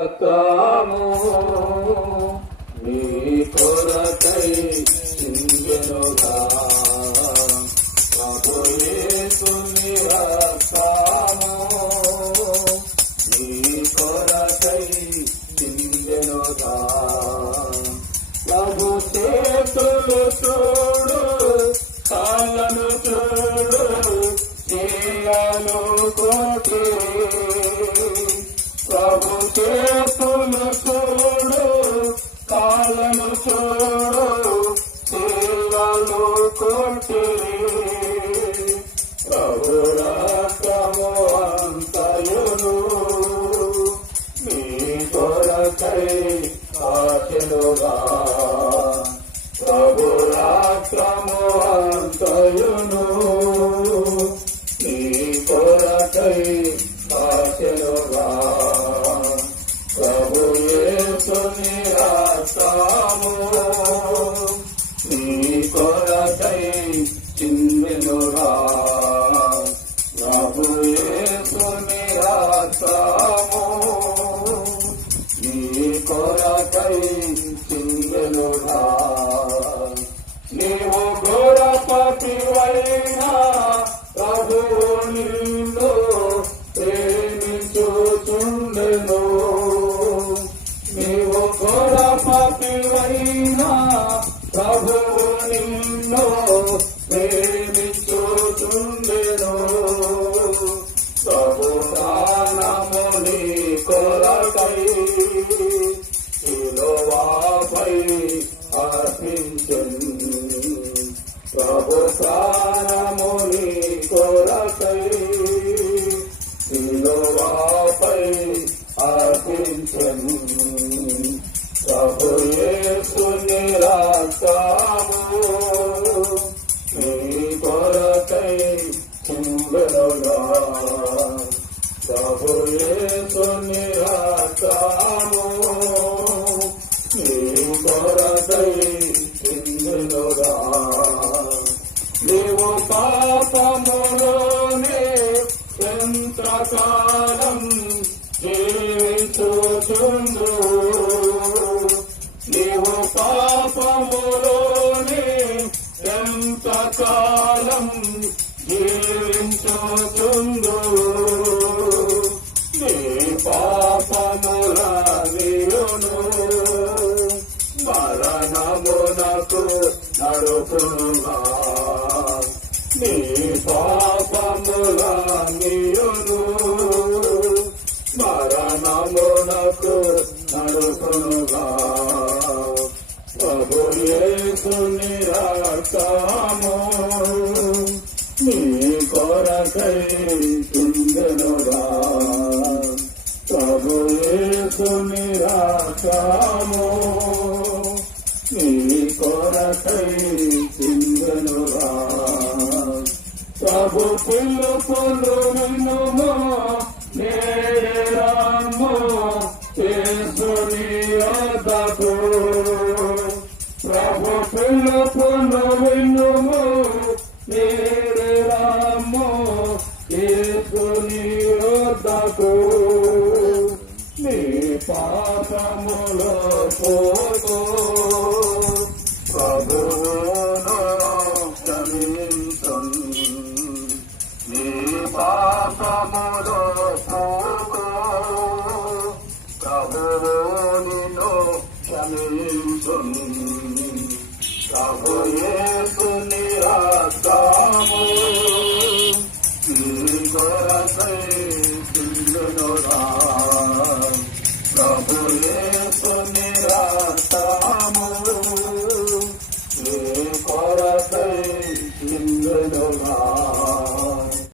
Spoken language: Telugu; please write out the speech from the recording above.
రక్తము నీ కొరకై చిందెనుగా ప్రభు యేసుని రక్తము నీ కొరకై చిందెనుగా ప్రభు చేతులు చూడు కాళ్ళను చూడు చీలను కోటి ప్రభు చేతులు చూడు కాళ్ళను చూడు చీలను కోటి ప్రభు రక్తము అంతయును నీ కొరకై కాచెనుగా ప్రభు రక్తము అంతయును నీ కొరకై కాచెనుగా ప్రభు యేసుని రక్తము నీ కొరకై చిందెనుగా ప్రభు యేసుని రక్తము నీ కొరకై చిందెనుగా నీవు ఘోరపతివైనా ప్రభువు నిన్ను ప్రేమించుచుండెను నీవు ఘోరపతివైనా ప్రభువు నిన్ను ప్రేమించుచుండెను ప్రభు ప్రాణము నీ కొరకై శిలువపై అర్పించెను ప్రభు ప్రాణము నీ కొరకై శిలువపై అర్పించెను ప్రభు యేసుని రక్తము నీ కొరకై చిందెనుగా ప్రభు యేసుని రక్తము నీ కొరకై చిందెనుగా నీవు పాపములోనే ఎంతకాలం జీవించుచుండు నీవు పాపములోనే ఎంతకాలం జీవించుచుండు నీ పాపముల నీయును మరణమునకు నడుపునుగా నీ పాపముల నీయును మరణమునకు నడుపునుగా ప్రభు యేసుని రక్తము నీ కొరకై చిందెనుగా ప్రభు యేసుని రక్తము నీ కొరకై చిందెనుగా ప్రభు పిలుపులు వినుము నేడే రాము యేసుని యొద్దకు ప్రభు పిలుపులు వినుము నేడే రాము యేసుని యొద్దకు నీ పాపములో పోతూ ప్రభువును క్షమించును నీ పాపములో పోతూ ప్రభువు నిన్ను క్షమించును ప్రభు యేసు